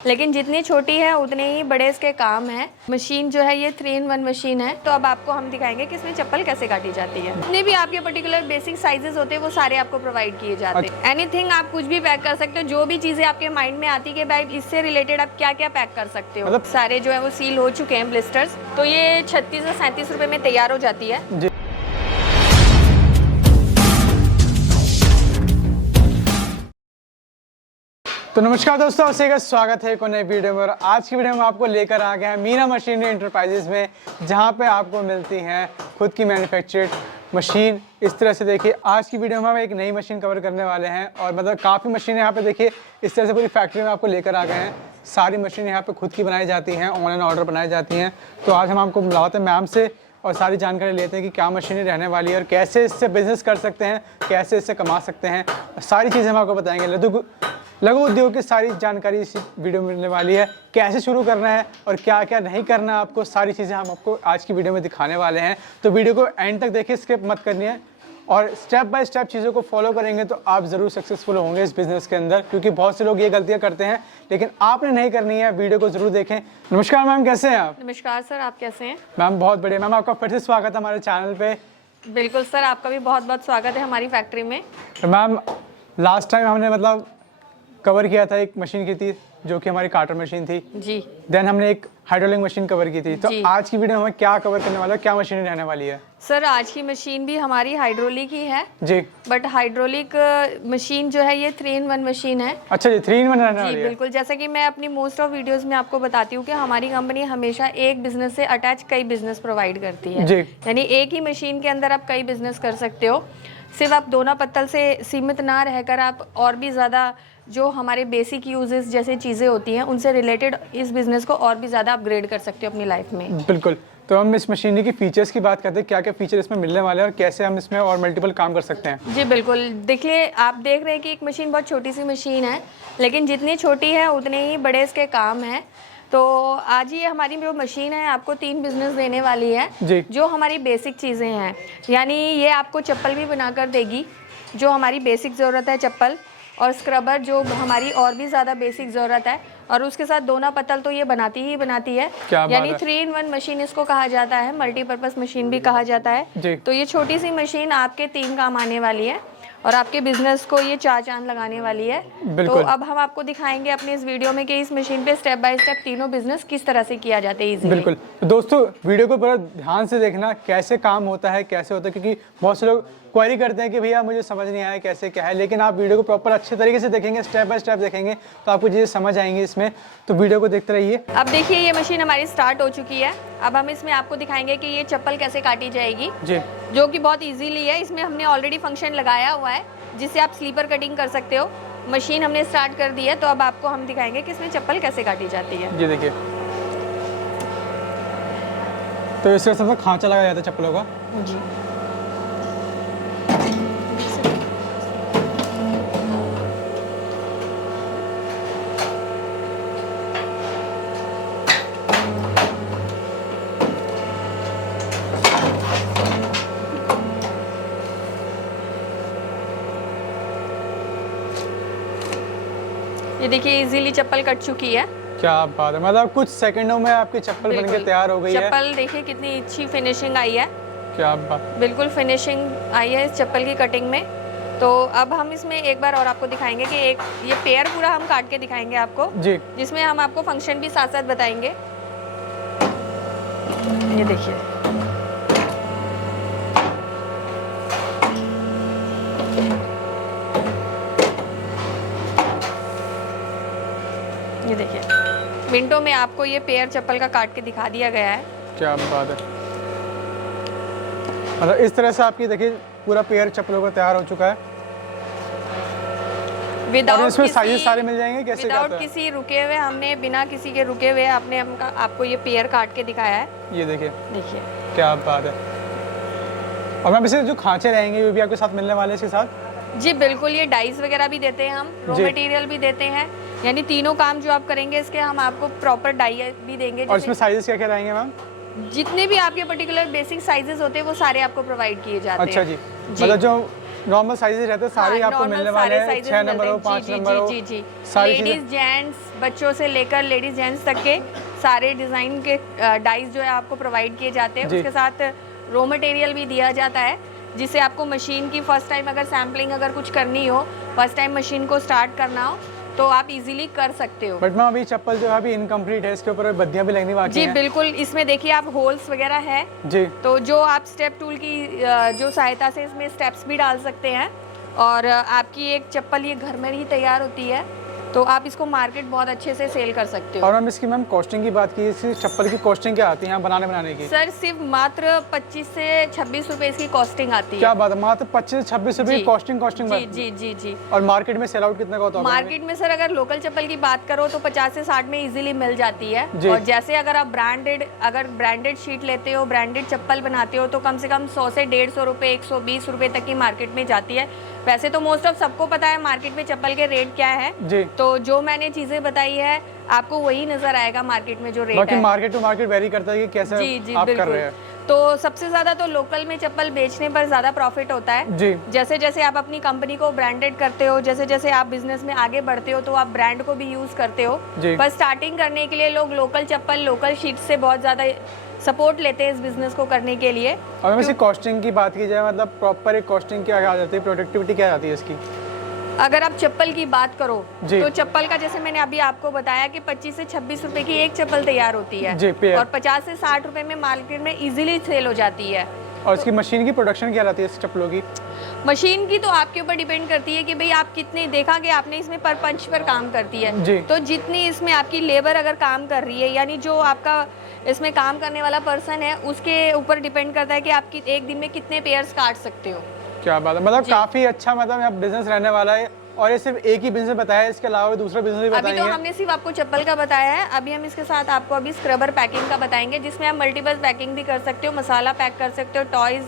लेकिन जितनी छोटी है उतने ही बड़े इसके काम है। मशीन जो है ये 3-in-1 मशीन है। तो अब आपको हम दिखाएंगे कि इसमें चप्पल कैसे काटी जाती है। जितने भी आपके पर्टिकुलर बेसिक साइजेस होते हैं वो सारे आपको प्रोवाइड किए जाते हैं। एनीथिंग आप कुछ भी पैक कर सकते हो, जो भी चीजें आपके माइंड में आती है कि भाई इससे रिलेटेड आप क्या क्या पैक कर सकते हो। मतलब सारे जो है वो सील हो चुके हैं ब्लिस्टर्स। तो ये 36 से 37 रुपए में तैयार हो जाती है। तो नमस्कार दोस्तों, आपसे का स्वागत है एक नए वीडियो में। और आज की वीडियो में आपको लेकर आ गए हैं मीना मशीनरी इंटरप्राइजेज में, जहां पे आपको मिलती हैं खुद की मैन्युफैक्चर्ड मशीन। इस तरह से देखिए, आज की वीडियो में हम एक नई मशीन कवर करने वाले हैं और मतलब काफ़ी मशीनें यहाँ पे देखिए इस तरह से पूरी फैक्ट्री में आपको लेकर आ गए हैं। सारी मशीन यहाँ पे खुद की बनाई जाती हैं, ऑनलाइन ऑर्डर बनाई जाती हैं। तो आज हम आपको मिलाते हैं मैम से और सारी जानकारी लेते हैं कि क्या मशीनें रहने वाली है और कैसे इससे बिजनेस कर सकते हैं, कैसे इससे कमा सकते हैं। सारी चीज़ें हम आपको बताएंगे। लघु उद्योग की सारी जानकारी इस वीडियो में मिलने वाली है। कैसे शुरू करना है और क्या क्या नहीं करना है आपको, सारी चीज़ें हम आपको आज की वीडियो में दिखाने वाले हैं। तो वीडियो को एंड तक देखिए, स्किप मत करनी है और स्टेप बाय स्टेप चीज़ों को फॉलो करेंगे तो आप ज़रूर सक्सेसफुल होंगे इस बिज़नेस के अंदर। क्योंकि बहुत से लोग ये गलतियाँ करते हैं, लेकिन आपने नहीं करनी है। वीडियो को ज़रूर देखें। नमस्कार मैम, कैसे हैं आप? नमस्कार सर, आप कैसे हैं? मैम बहुत बढ़िया। मैम आपका फिर से स्वागत है हमारे चैनल पे। बिल्कुल सर, आपका भी बहुत बहुत स्वागत है हमारी फैक्ट्री में। तो मैम लास्ट टाइम हमने मतलब कवर किया था, एक मशीन की थी जो कि हमारी कार्टर मशीन थी जी। देन हमने एक हाइड्रोलिक मशीन कवर की थी। तो आज की वीडियो में क्या कवर करने वाला है, क्या मशीन रहने वाली है? सर आज की मशीन भी हमारी हाइड्रोलिक ही है जी, बट हाइड्रोलिक मशीन जो है ये 3-in-1 मशीन है। अच्छा जी, 3-in-1 रहने वाली जी है। बिल्कुल, जैसा कि मैं अपनी मोस्ट ऑफ वीडियोस में आपको बताती हूँ कि हमारी कंपनी हमेशा एक बिजनेस से अटैच कई बिजनेस प्रोवाइड करती है। जी, यानी एक ही मशीन के अंदर आप कई बिजनेस कर सकते हो। सिर्फ आप दोना पत्तल से सीमित ना रहकर आप और भी ज़्यादा जो हमारे बेसिक यूजेस जैसे चीज़ें होती हैं उनसे रिलेटेड इस बिज़नेस को और भी ज़्यादा अपग्रेड कर सकते हो अपनी लाइफ में। बिल्कुल। तो हम इस मशीनरी की फीचर्स की बात करते हैं, क्या क्या फीचर इसमें मिलने वाले हैं और कैसे हम इसमें और मल्टीपल काम कर सकते हैं। जी बिल्कुल, देखिए आप देख रहे हैं कि एक मशीन बहुत छोटी सी मशीन है, लेकिन जितनी छोटी है उतने ही बड़े इसके काम हैं। तो आज ये हमारी जो मशीन है आपको 3 बिजनेस देने वाली है जी, जो हमारी बेसिक चीज़ें हैं। यानी ये आपको चप्पल भी बनाकर देगी, जो हमारी बेसिक ज़रूरत है चप्पल, और स्क्रबर जो हमारी और भी ज़्यादा बेसिक ज़रूरत है, और उसके साथ दोना पत्तल तो ये बनाती ही बनाती है। यानी 3-in-1 मशीन इसको कहा जाता है, मल्टीपर्पज़ मशीन भी कहा जाता है। तो ये छोटी सी मशीन आपके 3 काम आने वाली है और आपके बिजनेस को ये 4 चांद लगाने वाली है। तो अब हम आपको दिखाएंगे अपने इस वीडियो में कि इस मशीन पे स्टेप बाय स्टेप तीनों बिजनेस किस तरह से किया जाता है इजीली। बिल्कुल। तो दोस्तों वीडियो को बड़ा ध्यान से देखना, कैसे काम होता है, कैसे होता है, क्योंकि बहुत से लोग क्वेरी करते हैं कि भैया मुझे समझ नहीं आया कैसे क्या है। लेकिन आप वीडियो को प्रॉपर अच्छे तरीके से देखेंगे, स्टेप बाय स्टेप देखेंगे तो आपको चीज़ें समझ आएंगी इसमें। तो वीडियो को देखते रहिए। अब देखिए ये मशीन हमारी स्टार्ट हो चुकी है। अब हम इसमें आपको दिखाएंगे कि ये चप्पल कैसे काटी जाएगी, जी, जो कि बहुत इजीली है। इसमें हमने ऑलरेडी फंक्शन लगाया हुआ है जिससे आप स्लीपर कटिंग कर सकते हो। मशीन हमने स्टार्ट कर दी है, तो अब आपको हम दिखाएंगे कि इसमें चप्पल कैसे काटी जाती है। जी देखिए, तो इस तरह से खांचा लगाया जाता है चप्पलों का। जी ये देखिए इजीली चप्पल कट चुकी है। क्या बात है, मतलब कुछ सेकंडों में आपकी चप्पल बनके तैयार हो गई है। चप्पल देखिए कितनी अच्छी फिनिशिंग आई है। क्या बात, बिल्कुल फिनिशिंग आई है इस चप्पल की कटिंग में। तो अब हम इसमें एक बार और आपको दिखाएंगे कि एक ये पेयर पूरा हम काट के दिखाएंगे आपको जी, जिसमें हम आपको फंक्शन भी साथ साथ बताएंगे। ये देखिए, ये देखिए मिनटों में आपको ये पेयर चप्पल का काट के दिखा दिया गया है। क्या बात है, मतलब इस तरह से आपकी देखिए पूरा पेयर चप्पलों का तैयार हो चुका है। और इसमें साइज सारे मिल जाएंगे कैसे? विदाउट किसी रुके हुए, हमने बिना किसी के रुके हुए आपने आपको ये पेयर काट के दिखाया है। ये देखिए, देखिए क्या बात है। और मैम इसे जो खांचे रहेंगे वो भी आपके साथ मिलने वाले हैं इसके साथ? जी बिल्कुल, ये डाइस वगैरह भी देते हैं हम, रॉ मटेरियल भी देते हैं। यानी तीनों काम जो आप करेंगे इसके हम आपको प्रॉपर डाई भी देंगे। और इसमें साइजेस क्या क्या रहेंगे मैम? जितने भी आपके पर्टिकुलर बेसिक साइजेस होते हैं वो सारे आपको प्रोवाइड किए जाते हैं। अच्छा जी, मतलब जो नॉर्मल साइजेस रहते हैं सारे ही आपको मिलने वाले हैं, 6 नंबर हो, 5 नंबर हो, जी सारी लेडीज चीजें। जेंट्स बच्चों से लेकर लेडीज जेंट्स तक के सारे डिज़ाइन के डाइस जो है आपको प्रोवाइड किए जाते हैं। जी। उसके साथ रॉ मटेरियल भी दिया जाता है, जिससे आपको मशीन की फर्स्ट टाइम अगर सैम्पलिंग अगर कुछ करनी हो, फर्स्ट टाइम मशीन को स्टार्ट करना हो, तो आप इजीली कर सकते हो। बट मैम अभी चप्पल जो है अभी इनकम्प्लीट है, इसके ऊपर बद्दियां भी लगनी बाकी जी हैं। बिल्कुल, इसमें देखिए आप होल्स वगैरह है, जी तो जो आप स्टेप टूल की जो सहायता से इसमें स्टेप्स भी डाल सकते हैं, और आपकी एक चप्पल ये घर में ही तैयार होती है, तो आप इसको मार्केट बहुत अच्छे से सेल कर सकते हो। और हम इसकी मैम कॉस्टिंग की बात की, इसकी चप्पल की कॉस्टिंग क्या आती है यहाँ बनाने की? सर सिर्फ मात्र 25 से 26 रुपए इसकी कॉस्टिंग आती है। क्या बात है, मात्र 25 से 26 रुपए जी। कॉस्टिंग जी जी जी जी। और मार्केट में सेल आउट कितना का होता है? मार्केट में सर अगर लोकल चप्पल की बात करो तो 50 से 60 में इजीली मिल जाती है, जी। और जैसे अगर आप ब्रांडेड शीट लेते हो, ब्रांडेड चप्पल बनाते हो, तो कम से कम 100 से 150 रुपए, 120 रुपए तक की मार्केट में जाती है। वैसे तो मोस्ट ऑफ सबको पता है मार्केट में चप्पल के रेट क्या है, जी। तो जो मैंने चीजें बताई है आपको वही नजर आएगा मार्केट में जो रेट बाकी है। मार्केट टू मार्केट वेरी करता है कि कैसे जी जी आप कर बिल्कुल। रहे हैं। तो सबसे ज्यादा तो लोकल में चप्पल बेचने पर ज्यादा प्रॉफिट होता है। जी जैसे जैसे आप अपनी कंपनी को ब्रांडेड करते हो, जैसे जैसे आप बिजनेस में आगे बढ़ते हो, तो आप ब्रांड को भी यूज करते हो। जी। बस स्टार्टिंग करने के लिए लोग लोकल चप्पल, लोकल शीट से बहुत ज्यादा सपोर्ट लेते हैं इस बिजनेस को करने के लिए। और मैम इसकी कॉस्टिंग की बात की जाए, मतलब प्रॉपर एक कॉस्टिंग क्या आ जाती है, प्रोडक्टिविटी क्या आती है इसकी? अगर आप चप्पल की बात करो जी। तो चप्पल का जैसे मैंने अभी आपको बताया कि 25 से 26 रुपए की एक चप्पल तैयार होती है, जी, पेयर। और 50 से 60 रुपए में मार्केट में इजीली सेल हो जाती है। और इसकी मशीन की प्रोडक्शन क्या रहती है इस चप्पलों की? मशीन की तो आपके ऊपर डिपेंड करती है कि भाई आप कितने, देखा कि आपने इसमें पर पंच पर काम करती है, जी। तो जितनी इसमें आपकी लेबर अगर काम कर रही है, यानी जो आपका इसमें काम करने वाला पर्सन है, उसके ऊपर डिपेंड करता है कि आप एक दिन में कितने पेयर्स काट सकते हो। क्या बात है, मतलब काफी अच्छा मतलब यहाँ बिजनेस रहने वाला है। और ये सिर्फ एक ही बिजनेस बताया है, इसके अलावा भी दूसरा बिजनेस भी अभी बताएंगे? तो हमने सिर्फ आपको चप्पल का बताया है, अभी हम इसके साथ आपको अभी स्क्रबर पैकिंग का बताएंगे, जिसमें आप मल्टीपल पैकिंग भी कर सकते हो, मसाला पैक कर सकते हो, टॉयज,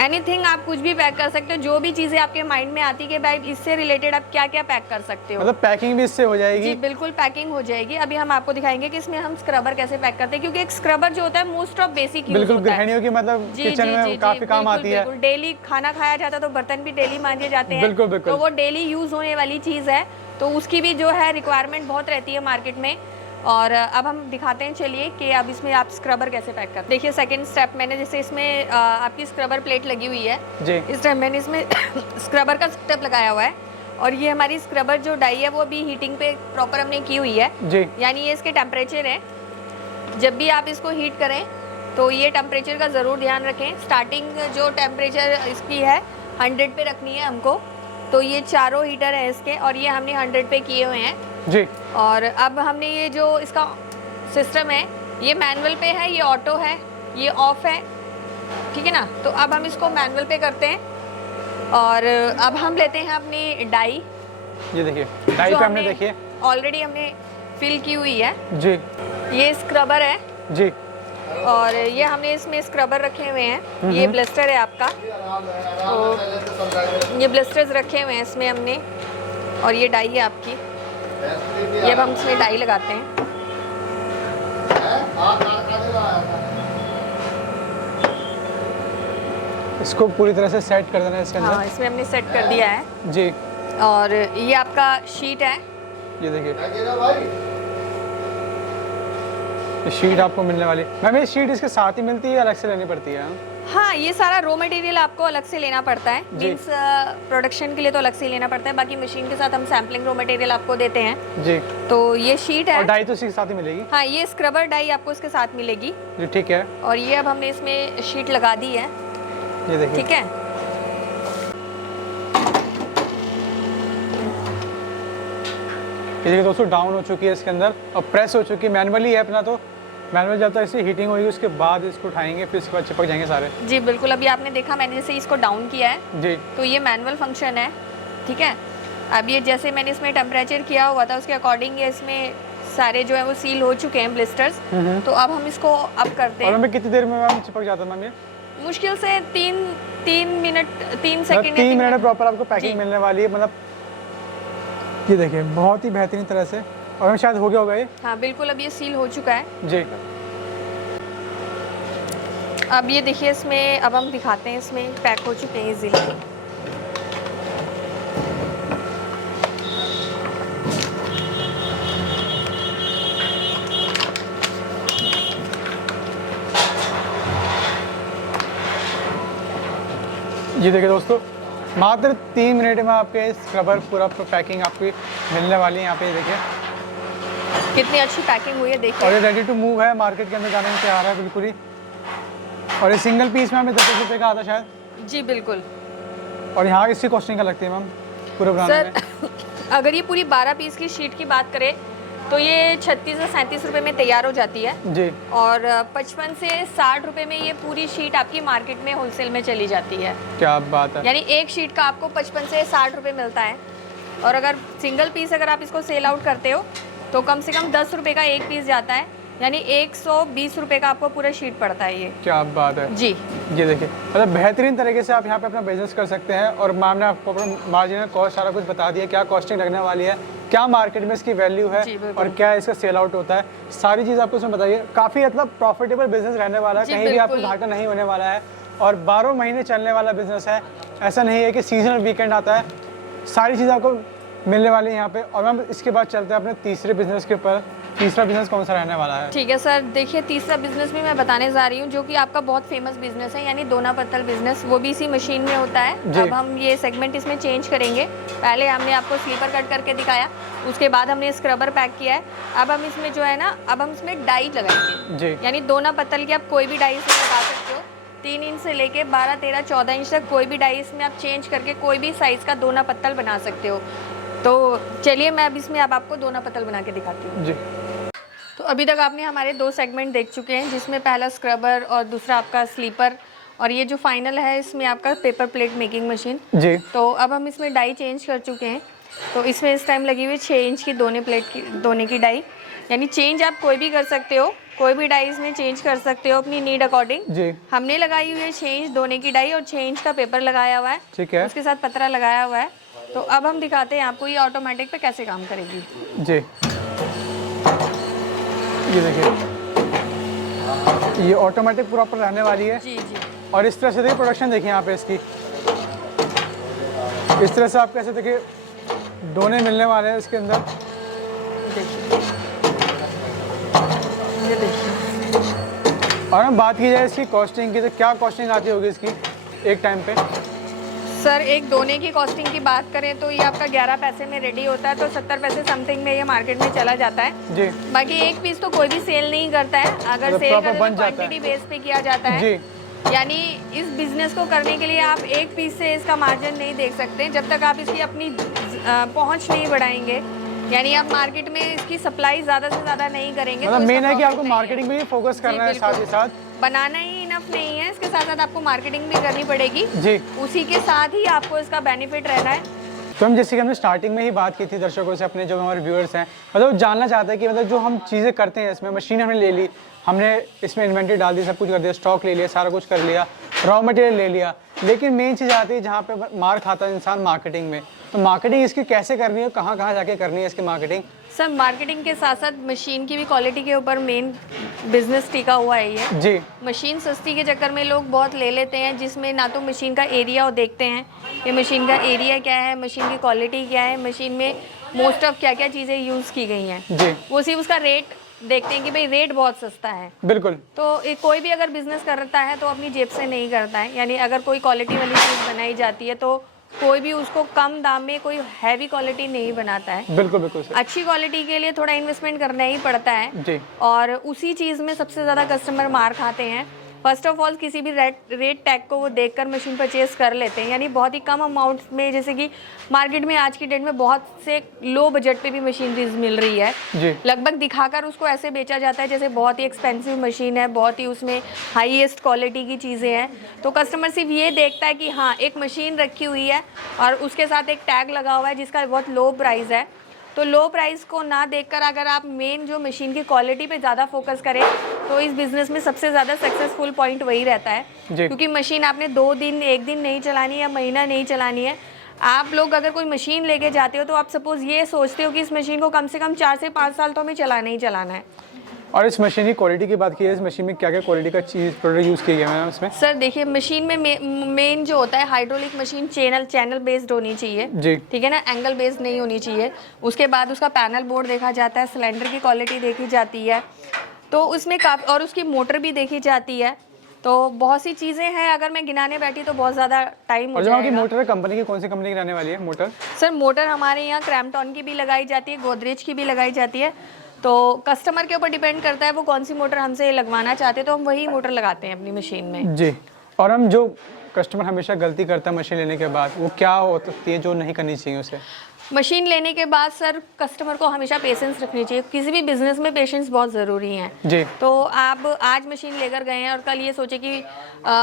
एनीथिंग आप कुछ भी पैक कर सकते हो। जो भी चीज़ें आपके माइंड में आती है कि भाई इससे रिलेटेड आप क्या क्या पैक कर सकते हो, मतलब पैकिंग भी इससे हो जाएगी? जी बिल्कुल पैकिंग हो जाएगी। अभी हम आपको दिखाएंगे कि इसमें हम स्क्रबर कैसे पैक करते हैं, क्योंकि एक स्क्रबर जो होता है मोस्ट ऑफ बेसिक यूज बिल्कुल होता है। गृहिणियों की मतलब जी किचन जी में जी काफी काम बिल्कुल, आती है। बिल्कुल डेली खाना खाया जाता है तो बर्तन भी डेली मांजे जाते हैं, बिल्कुल, बिल्कुल। तो वो डेली यूज होने वाली चीज़ है, तो उसकी भी जो है रिक्वायरमेंट बहुत रहती है मार्केट में। और अब हम दिखाते हैं, चलिए कि अब इसमें आप स्क्रबर कैसे पैक करते हैं। देखिए सेकंड स्टेप मैंने जैसे इसमें आपकी स्क्रबर प्लेट लगी हुई है, जी। इस टाइम मैंने इसमें स्क्रबर का स्टेप लगाया हुआ है, और ये हमारी स्क्रबर जो डाई है वो अभी हीटिंग पे प्रॉपर हमने की हुई है, जी। यानी ये इसके टेम्परेचर है। जब भी आप इसको हीट करें तो ये टेम्परेचर का ज़रूर ध्यान रखें। स्टार्टिंग जो टेम्परेचर इसकी है 100 पे रखनी है हमको, तो ये चारों हीटर है इसके, और ये हमने 100 पे किए हुए हैं। जी। और अब हमने ये जो इसका सिस्टम है, ये मैनुअल पे है, ये ऑटो है, ये ऑफ है, ठीक है ना। तो अब हम इसको मैनुअल पे करते हैं, और अब हम लेते हैं अपनी डाई, ये देखिए डाई पे हमने देखिए ऑलरेडी हमने फिल की हुई है। जी। ये स्क्रबर है, जी। और ये हमने इसमें स्क्रबर रखे हुए हैं। ये ब्लिस्टर है आपका, तो ये ब्लिस्टर्स रखे हुए हैं इसमें हमने, और ये डाई है आपकी। ये अब हम इसमें डाई लगाते हैं। इसको पूरी तरह से सेट कर देना है इसके हाँ, अंदर। इसमें हमने सेट कर दिया है। जी। और ये आपका शीट है, ये देखिए ये शीट आपको मिलने वाली। मैम ये शीट इसके साथ ही मिलती है, अलग से लेनी पड़ती है? हाँ ये सारा रॉ मटेरियल आपको अलग से लेना पड़ता है, जी। मीन्स प्रोडक्शन के लिए तो अलग से लेना पड़ता है, बाकी मशीन के साथ हम सैम्पलिंग रॉ मटेरियल आपको देते हैं। जी। तो ये शीट और है, डाई तो इसके साथ ही मिलेगी? हाँ ये स्क्रबर डाई आपको इसके साथ मिलेगी, जी ठीक है। और ये अब हमने इसमें शीट लगा दी है, ये देखिए ठीक है। ये देखिए दोस्तों डाउन हो चुकी है इसके अंदर, और प्रेस हो चुकी है। मैनुअली है अपना, तो मैनुअल जब तक इसकी हीटिंग होगी उसके बाद इसको उठाएंगे, फिर इसके बाद चिपक जाएंगे सारे। जी बिल्कुल, अभी आपने देखा मैंने जैसे इसको डाउन किया है, जी। तो ये मैनुअल फंक्शन है, ठीक है। अब ये जैसे मैंने इसमें टेम्परेचर किया हुआ था उसके अकॉर्डिंग ये इसमें सारे जो है वो सील हो चुके हैं ब्लिस्टर्स। तो अब हम इसको अब करते और हैं। हमें कितनी देर में मैम चिपक जाता है मैम ये? मुश्किल से 3 मिनट 3 मतलब सेकंड 3 मिनट में प्रॉपर आपको जी। पैकिंग मिलने वाली है। मतलब ये देखिए बहुत ही बेहतरीन तरह से, और हमें शायद हो गया होगा ये। हाँ बिल्कुल, अब ये सील हो चुका है। जी। अब ये देखिए इसमें, अब हम दिखाते हैं, इसमें पैक हो चुके हैं इजीली। ये देखिए दोस्तों, मात्र 3 मिनट में आपके स्क्रबर पूरा पैकिंग आपकी मिलने वाली है। यहाँ पे देखिए कितनी अच्छी पैकिंग हुई है, और देखिए। ये रेडी टू मूव है, मार्केट के अंदर जाने में तैयार है बिल्कुल ही। और ये सिंगल पीस में हमें 10 रुपये का आता शायद। जी बिल्कुल। और यहाँ इसकी कॉस्टिंग का लगती है मैम पूरा बनाने में? सर अगर ये पूरी 12 पीस की शीट की बात करें तो ये 36 से 37 रुपये में तैयार हो जाती है जी। और 55 से 60 रुपये में ये पूरी शीट आपकी मार्केट में होलसेल में चली जाती है। क्या बात है। यानी एक शीट का आपको 55 से 60 रुपये मिलता है। और अगर सिंगल पीस अगर आप इसको सेल आउट करते हो तो कम से कम 10 रुपये का एक पीस जाता है, यानी 120 रुपये का आपको पूरा शीट पड़ता है ये। क्या बात है जी। ये देखिए, मतलब बेहतरीन तरीके से आप यहाँ पे अपना बिजनेस कर सकते हैं। और मैम ने आपको अपना मार्जिन कॉस्ट सारा कुछ बता दिया, क्या कॉस्टिंग लगने वाली है, क्या मार्केट में इसकी वैल्यू है और क्या इसका सेल आउट होता है, सारी चीज़ आपको उसमें बताइए। काफ़ी मतलब प्रॉफिटेबल बिजनेस रहने वाला है, कहीं भी आपको घाटा नहीं होने वाला है और 12 महीने चलने वाला बिजनेस है। ऐसा नहीं है कि सीजनल वीकेंड आता है, सारी चीज़ आपको मिलने वाली है यहाँ पे। और मैम इसके बाद चलते हैं अपने तीसरे बिजनेस के ऊपर। तीसरा बिजनेस कौन सा रहने वाला है? ठीक है सर, देखिए तीसरा बिजनेस भी मैं बताने जा रही हूँ जो कि आपका बहुत फेमस बिजनेस है, यानी दोना पत्तल बिजनेस, वो भी इसी मशीन में होता है। अब हम ये सेगमेंट इसमें चेंज करेंगे। पहले हमने आपको स्लीपर कट करके दिखाया, उसके बाद हमने स्क्रबर पैक किया है। अब हम इसमें जो है ना, अब हम इसमें डाई लगाएंगे जी। यानी दोना पत्तल की आप कोई भी डाई से लगा सकते हो, 3 इंच से लेके 12, 13, 14 इंच तक कोई भी डाई इसमें आप चेंज करके कोई भी साइज़ का दोना पत्तल बना सकते हो। तो चलिए मैं अब इसमें अब आपको दोना पत्तल बना के दिखाती हूँ जी। तो अभी तक आपने हमारे 2 सेगमेंट देख चुके हैं, जिसमें पहला स्क्रबर और दूसरा आपका स्लीपर, और ये जो फाइनल है इसमें आपका पेपर प्लेट मेकिंग मशीन जी। तो अब हम इसमें डाई चेंज कर चुके हैं। तो इसमें इस टाइम लगी हुई 6 इंच की दोने की डाई, यानी चेंज आप कोई भी कर सकते हो, कोई भी डाई इसमें चेंज कर सकते हो अपनी नीड अकॉर्डिंग जी। हमने लगाई हुई है 6 इंच दोने की डाई और 6 इंच का पेपर लगाया हुआ है, ठीक है, उसके साथ पतरा लगाया हुआ है। तो अब हम दिखाते हैं आपको ये ऑटोमेटिक पे कैसे काम करेगी जी। ये देखिए, ये ऑटोमेटिक प्रॉपर रहने वाली है जी जी। और इस तरह से देखिए प्रोडक्शन देखिए यहाँ पे इसकी, इस तरह से आप कैसे देखिए दोने मिलने वाले हैं इसके अंदर। देखिए ये देखिए। और हम बात की जाए इसकी कॉस्टिंग की, तो क्या कॉस्टिंग आती होगी इसकी एक टाइम पे? सर एक दोने की कॉस्टिंग की बात करें तो ये आपका 11 पैसे में रेडी होता है, तो 70 पैसे समथिंग में ये मार्केट में चला जाता है जी। बाकी एक पीस तो कोई भी सेल नहीं करता है, अगर सेल करते तो क्वांटिटी बेस पे किया जाता है जी। यानी इस बिजनेस को करने के लिए आप एक पीस से इसका मार्जिन नहीं देख सकते जब तक आप इसकी अपनी पहुंच नहीं बढ़ाएंगे, यानी आप मार्केट में इसकी सप्लाई ज़्यादा से ज़्यादा नहीं करेंगे। मतलब मेन है कि आपको मार्केटिंग में फोकस करना है, साथ ही साथ बनाना ही इनफ नहीं है, इसके साथ साथ आपको मार्केटिंग भी करनी पड़ेगी जी। उसी के साथ ही आपको इसका बेनिफिट रहना है। तो हम जैसे कि हमने स्टार्टिंग में ही बात की थी दर्शकों से, अपने जो हमारे व्यूअर्स हैं, मतलब जानना चाहते हैं कि मतलब जो हम चीज़ें करते हैं इसमें, मशीन हमने ले ली, हमने इसमें इन्वेंट्री डाल दी, सब कुछ कर दिया, स्टॉक ले लिया, सारा कुछ कर लिया, रॉ मटेरियल ले लिया, लेकिन मेन चीज़ आती है जहाँ पे मार खाता है इंसान, मार्केटिंग में। तो मार्केटिंग इसकी कैसे करनी है, कहाँ कहाँ जाके करनी है इसकी मार्केटिंग? सर मार्केटिंग के साथ साथ मशीन की भी क्वालिटी के ऊपर मेन बिजनेस टिका हुआ है ये जी। मशीन सस्ती के चक्कर में लोग बहुत ले लेते हैं, जिसमें ना तो मशीन का एरिया वो देखते हैं कि मशीन का एरिया क्या है, मशीन की क्वालिटी क्या है, मशीन में मोस्ट ऑफ क्या क्या चीज़ें यूज़ की गई हैं जी। वो सिर्फ उसका रेट देखते हैं कि भाई रेट बहुत सस्ता है। बिल्कुल। तो कोई भी अगर बिजनेस करता है तो अपनी जेब से नहीं करता है, यानी अगर कोई क्वालिटी वाली चीज़ बनाई जाती है तो कोई भी उसको कम दाम में कोई हैवी क्वालिटी नहीं बनाता है। बिल्कुल बिल्कुल। अच्छी क्वालिटी के लिए थोड़ा इन्वेस्टमेंट करना ही पड़ता है जी। और उसी चीज़ में सबसे ज़्यादा कस्टमर मार खाते हैं। फर्स्ट ऑफ ऑल किसी भी रेट टैग को वो देखकर मशीन परचेज कर लेते हैं, यानी बहुत ही कम अमाउंट में, जैसे कि मार्केट में आज की डेट में बहुत से लो बजट पे भी मशीनरीज मिल रही है जी। लगभग दिखाकर उसको ऐसे बेचा जाता है जैसे बहुत ही एक्सपेंसिव मशीन है, बहुत ही उसमें हाईएस्ट क्वालिटी की चीज़ें हैं। तो कस्टमर सिर्फ ये देखता है कि हाँ एक मशीन रखी हुई है और उसके साथ एक टैग लगा हुआ है जिसका बहुत लो प्राइस है। तो लो प्राइस को ना देखकर अगर आप मेन जो मशीन की क्वालिटी पे ज़्यादा फोकस करें तो इस बिज़नेस में सबसे ज़्यादा सक्सेसफुल पॉइंट वही रहता है, क्योंकि मशीन आपने 2 दिन 1 दिन नहीं चलानी है, महीना नहीं चलानी है। आप लोग अगर कोई मशीन लेके जाते हो तो आप सपोज़ ये सोचते हो कि इस मशीन को कम से कम 4 से 5 साल तो हमें चलाना ही चलाना है। और इस मशीन की क्वालिटी की बात की है, इस मशीन में क्या क्या क्वालिटी का चीज़ प्रोडक्ट यूज़ किया गया है इसमें? सर देखिए मशीन में मेन जो होता है हाइड्रोलिक मशीन चैनल बेस्ड होनी चाहिए जी, ठीक है ना, एंगल बेस्ड नहीं होनी चाहिए। उसके बाद उसका पैनल बोर्ड देखा जाता है, सिलेंडर की क्वालिटी देखी जाती है, तो उसमें काफ़ी, और उसकी मोटर भी देखी जाती है। तो बहुत सी चीज़ें हैं, अगर मैं गिनाने बैठी तो बहुत ज़्यादा टाइम हो और जो आपकी जाएगा। मोटर है कंपनी की, कौन सी कंपनी की रहने वाली है मोटर? सर मोटर हमारे यहाँ क्रैम्पटन की भी लगाई जाती है, गोदरेज की भी लगाई जाती है। तो कस्टमर के ऊपर डिपेंड करता है वो कौन सी मोटर हमसे लगवाना चाहते हैं, तो हम वही मोटर लगाते हैं अपनी मशीन में। जी। और हम जो कस्टमर हमेशा गलती करता है मशीन लेने के बाद, वो क्या हो सकती है जो नहीं करनी चाहिए उसे? मशीन लेने के बाद सर कस्टमर को हमेशा पेशेंस रखनी चाहिए। किसी भी बिजनेस में पेशेंस बहुत ज़रूरी है। जी। तो आप आज मशीन लेकर गए हैं और कल ये सोचे कि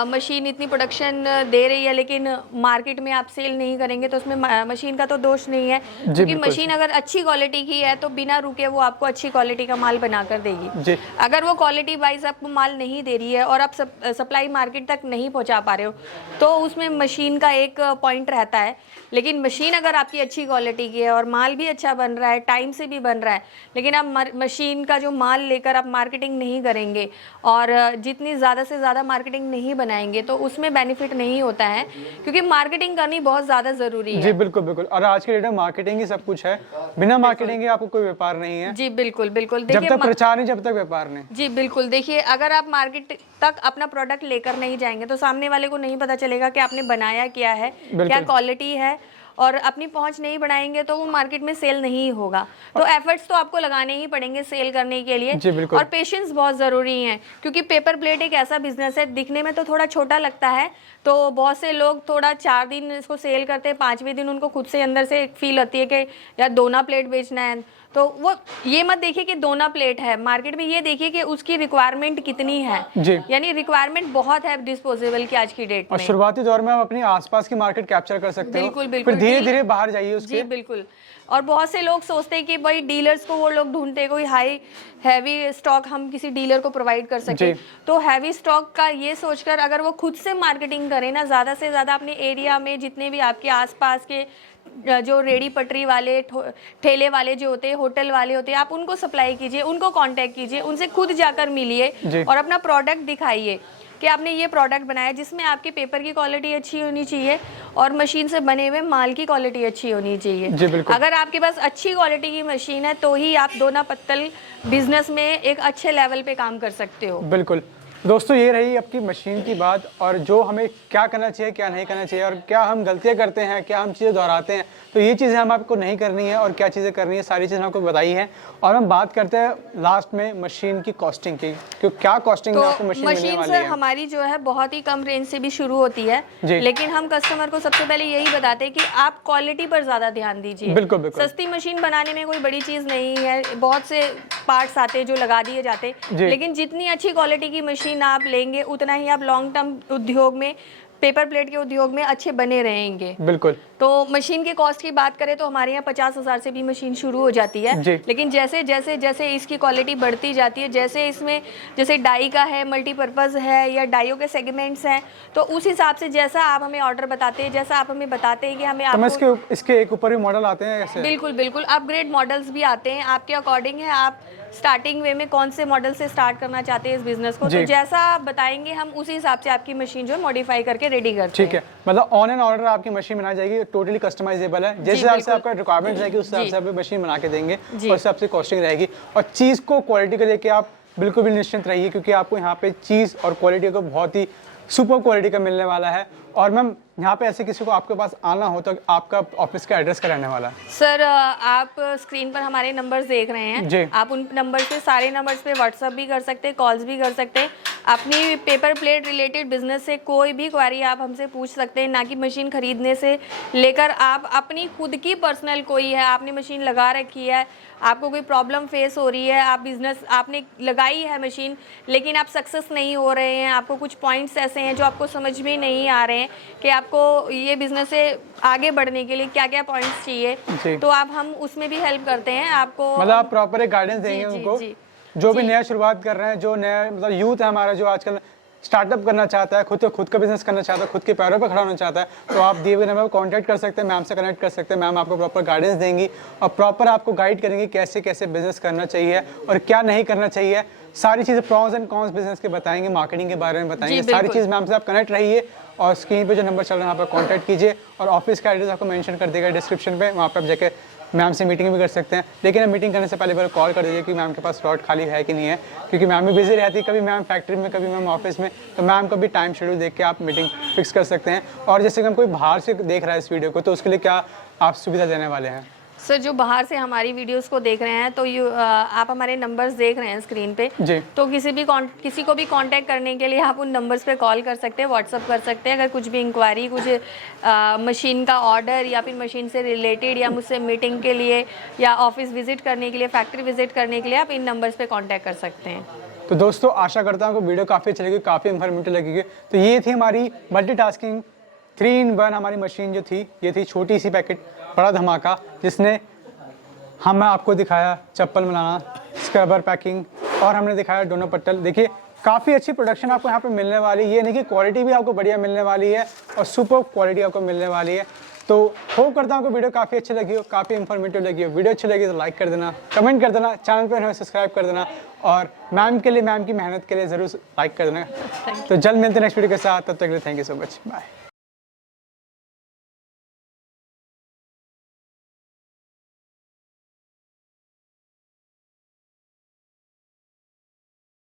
मशीन इतनी प्रोडक्शन दे रही है लेकिन मार्केट में आप सेल नहीं करेंगे, तो उसमें मशीन का तो दोष नहीं है, क्योंकि मशीन अगर अच्छी क्वालिटी की है तो बिना रुके वो आपको अच्छी क्वालिटी का माल बना कर देगी। जी। अगर वो क्वालिटी वाइज आपको माल नहीं दे रही है और आप सप्लाई मार्केट तक नहीं पहुंचा पा रहे हो, तो उसमें मशीन का एक पॉइंट रहता है। लेकिन मशीन अगर आपकी अच्छी क्वालिटी की है और माल भी अच्छा बन रहा है, टाइम से भी बन रहा है, लेकिन आप मशीन का जो माल लेकर आप मार्केटिंग नहीं करेंगे और जितनी ज़्यादा से ज़्यादा मार्केटिंग नहीं बनाएंगे तो उसमें बेनिफिट नहीं होता है, क्योंकि मार्केटिंग करनी बहुत ज़्यादा ज़रूरी है। जी बिल्कुल बिल्कुल। और आज के डेट में मार्केटिंग ही सब कुछ है, बिना मार्केटिंग के आपको कोई व्यापार नहीं है। जी बिल्कुल बिल्कुल। जब तक प्रचार नहीं, जब तक व्यापार नहीं। जी बिल्कुल। देखिए, अगर आप मार्केट तक अपना प्रोडक्ट लेकर नहीं जाएंगे तो सामने वाले को नहीं पता चलेगा कि आपने बनाया क्या है, क्या क्वालिटी है, और अपनी पहुंच नहीं बढ़ाएंगे तो वो मार्केट में सेल नहीं होगा। तो एफर्ट्स तो आपको लगाने ही पड़ेंगे सेल करने के लिए। जी बिल्कुल। और पेशेंस बहुत ज़रूरी है, क्योंकि पेपर प्लेट एक ऐसा बिजनेस है, दिखने में तो थोड़ा छोटा लगता है, तो बहुत से लोग थोड़ा 4 दिन इसको सेल करते हैं, 5वें दिन उनको खुद से अंदर से एक फील आती है कि यार दोना प्लेट बेचना है। तो वो ये मत देखिए कि दोना प्लेट है, मार्केट में ये देखिए कि उसकी रिक्वायरमेंट कितनी है। जी। यानी रिक्वायरमेंट बहुत है डिस्पोजेबल की आज की डेट और में। शुरुआती दौर में आप अपनी आसपास की मार्केट कैप्चर कर सकते हो, बिल्कुल बिल्कुल। फिर धीरे धीरे बाहर जाइए उसके। जी बिल्कुल। और बहुत से लोग सोचते हैं कि भाई डीलर्स को वो लोग ढूंढते हैं, कोई हाई हैवी स्टॉक हम किसी डीलर को प्रोवाइड कर सके। तो हैवी स्टॉक का ये सोचकर अगर वो खुद से मार्केटिंग करें ना, ज़्यादा से ज़्यादा अपने एरिया में जितने भी आपके आसपास के जो रेडी पटरी वाले, ठेले वाले जो होते हैं, होटल वाले होते हैं, आप उनको सप्लाई कीजिए, उनको कांटेक्ट कीजिए, उनसे खुद जाकर मिलिए और अपना प्रोडक्ट दिखाइए कि आपने ये प्रोडक्ट बनाया, जिसमें आपके पेपर की क्वालिटी अच्छी होनी चाहिए और मशीन से बने हुए माल की क्वालिटी अच्छी होनी चाहिए। जी बिल्कुल। अगर आपके पास अच्छी क्वालिटी की मशीन है तो ही आप दोना पत्तल बिजनेस में एक अच्छे लेवल पे काम कर सकते हो। बिल्कुल। दोस्तों ये रही आपकी मशीन की बात, और जो हमें क्या करना चाहिए, क्या नहीं करना चाहिए, और क्या हम गलतियां करते हैं, क्या हम चीज़ें दोहराते हैं, तो ये चीज़ें हम आपको नहीं करनी है और क्या चीज़ें करनी है, सारी चीज़ें आपको बताई हैं। और हम बात करते हैं लास्ट में मशीन की कॉस्टिंग की, क्योंकि क्या कॉस्टिंग में आपको मशीन मिलने वाली सर है? हमारी जो है बहुत ही कम रेंज से भी शुरू होती है, लेकिन हम कस्टमर को सबसे पहले यही बताते हैं कि आप क्वालिटी पर ज़्यादा ध्यान दीजिए। बिल्कुल बिल्कुल। सस्ती मशीन बनाने में कोई बड़ी चीज़ नहीं है, बहुत से पार्ट्स आते हैं जो लगा दिए जाते हैं, लेकिन जितनी अच्छी क्वालिटी की मशीन आप लेंगे उतना ही आप लॉन्ग टर्म उद्योग में, पेपर प्लेट के उद्योग में अच्छे बने रहेंगे। बिल्कुल। तो मशीन के कॉस्ट की बात करें तो हमारे यहाँ 50,000 से भी मशीन शुरू हो जाती है, लेकिन जैसे जैसे जैसे इसकी क्वालिटी बढ़ती जाती है, जैसे इसमें जैसे डाई का है, मल्टीपर्पज़ है या डाइयों के सेगमेंट्स हैं, तो उस हिसाब से जैसा आप हमें ऑर्डर बताते हैं, जैसा आप हमें बताते हैं कि हमें आपको इसके एक ऊपर भी मॉडल आते हैं ऐसे? बिल्कुल बिल्कुल। अपग्रेड मॉडल्स भी आते हैं, आपके अकॉर्डिंग है, आप स्टार्टिंग वे में कौन से मॉडल से स्टार्ट करना चाहते हैं इस बिजनेस को, तो जैसा आप बताएंगे हम उसी हिसाब से आपकी मशीन जो है मॉडिफाई करके रेडी करते हैं। ठीक है, मतलब ऑन एंड ऑर्डर आपकी मशीन बनाई जाएगी, टोटली कस्टमाइजेबल है, जिस हिसाब से आपका रिक्वायरमेंट रहेगी उस हिसाब से आप मशीन बना के देंगे और उस हिसाब से कॉस्टिंग रहेगी। और चीज़ को, क्वालिटी को लेके आप बिल्कुल भी निश्चिंत रहिए, क्योंकि आपको यहाँ पे चीज़ और क्वालिटी को बहुत ही सुपर क्वालिटी का मिलने वाला है। और मैम यहाँ पे ऐसे किसी को आपके पास आना हो तो आपका ऑफिस का एड्रेस क्या रहने वाला है? सर आप स्क्रीन पर हमारे नंबर्स देख रहे हैं, आप उन नंबर पे, सारे नंबर्स पे व्हाट्सअप भी कर सकते हैं, कॉल्स भी कर सकते हैं। अपनी पेपर प्लेट रिलेटेड बिजनेस से कोई भी क्वेरी आप हमसे पूछ सकते हैं, ना कि मशीन खरीदने से लेकर आप अपनी खुद की पर्सनल कोई है, आपने मशीन लगा रखी है, आपको कोई प्रॉब्लम फेस हो रही है, आप बिजनेस आपने लगाई है मशीन लेकिन आप सक्सेस नहीं हो रहे हैं, आपको कुछ पॉइंट्स ऐसे हैं जो आपको समझ में नहीं आ रहे हैं कि आपको ये बिजनेस से आगे बढ़ने के लिए क्या क्या पॉइंट्स चाहिए, तो आप हम उसमें भी हेल्प करते हैं आपको। मतलब आप प्रॉपर एक गाइडेंस देंगे उनको, जो भी नया शुरुआत कर रहे हैं, जो नया मतलब यूथ है हमारा, जो आजकल स्टार्टअप करना चाहता है, खुद का बिजनेस करना चाहता है, खुद के पैरों पर खड़ा होना चाहता है, तो आप दिए हुए नंबर पर कॉन्टैक्ट कर सकते हैं, मैम से कनेक्ट कर सकते हैं। मैम आपको प्रॉपर गाइडेंस देंगी और प्रॉपर आपको गाइड करेंगे कैसे कैसे बिजनेस करना चाहिए और क्या नहीं करना चाहिए। सारी चीज़ें प्रॉन्स एंड कॉन्स बिजनेस के बताएंगे, मार्केटिंग के बारे में बताएंगे, सारी चीज़ मैम से आप कनेक्ट रहिए और स्क्रीन पे जो नंबर चल रहा है वहाँ पर कॉन्टैक्ट कीजिए और ऑफिस का एड्रेस आपको मेंशन कर देगा डिस्क्रिप्शन पे, वहाँ पर आप जाकर मैम से मीटिंग भी कर सकते हैं। लेकिन आप मीटिंग करने से पहले कॉल कर दीजिए कि मैम के पास स्लॉट खाली है कि नहीं है, क्योंकि मैम भी बिजी रहती है, कभी मैम फैक्ट्री में, कभी मैम ऑफिस में, तो मैम का भी टाइम शेड्यूल देख के आप मीटिंग फिक्स कर सकते हैं। और जैसे कि हम कोई बाहर से देख रहा है इस वीडियो को, तो उसके लिए क्या आप सुविधा देने वाले हैं? सर जो बाहर से हमारी वीडियोस को देख रहे हैं तो आप हमारे नंबर्स देख रहे हैं स्क्रीन पे जी। तो किसी को भी कांटेक्ट करने के लिए आप उन नंबर्स पे कॉल कर सकते हैं, व्हाट्सअप कर सकते हैं। अगर कुछ भी इंक्वायरी, कुछ मशीन का ऑर्डर या फिर मशीन से रिलेटेड या मुझसे मीटिंग के लिए या ऑफिस विजिट करने के लिए, फैक्ट्री विजिट करने के लिए आप इन नंबर्स पे कॉन्टैक्ट कर सकते हैं। तो दोस्तों आशा करता हूँ कि वीडियो काफ़ी अच्छी लगी, काफ़ी इन्फॉर्मेटिव लगेगी। तो ये थी हमारी मल्टीटास्किंग 3-in-1 हमारी मशीन जो थी, ये थी छोटी सी पैकेट बड़ा धमाका, जिसने हमें आपको दिखाया चप्पल बनाना, स्क्रबर पैकिंग, और हमने दिखाया दोनों पट्टल। देखिए काफ़ी अच्छी प्रोडक्शन आपको यहाँ पे मिलने वाली है। ये नहीं कि क्वालिटी भी आपको बढ़िया मिलने वाली है और सुपर क्वालिटी आपको मिलने वाली है। तो होप करता हूँ कि वीडियो काफ़ी अच्छी लगी हो, काफ़ी इन्फॉर्मेटिव लगी हो। वीडियो अच्छी लगी तो लाइक कर देना, कमेंट कर देना, चैनल पर सब्सक्राइब कर देना, और मैम के लिए, मैम की मेहनत के लिए ज़रूर लाइक कर देना। तो जल्द मिलते हैं नेक्स्ट वीडियो के साथ, तब तक के लिए thank you so much, bye.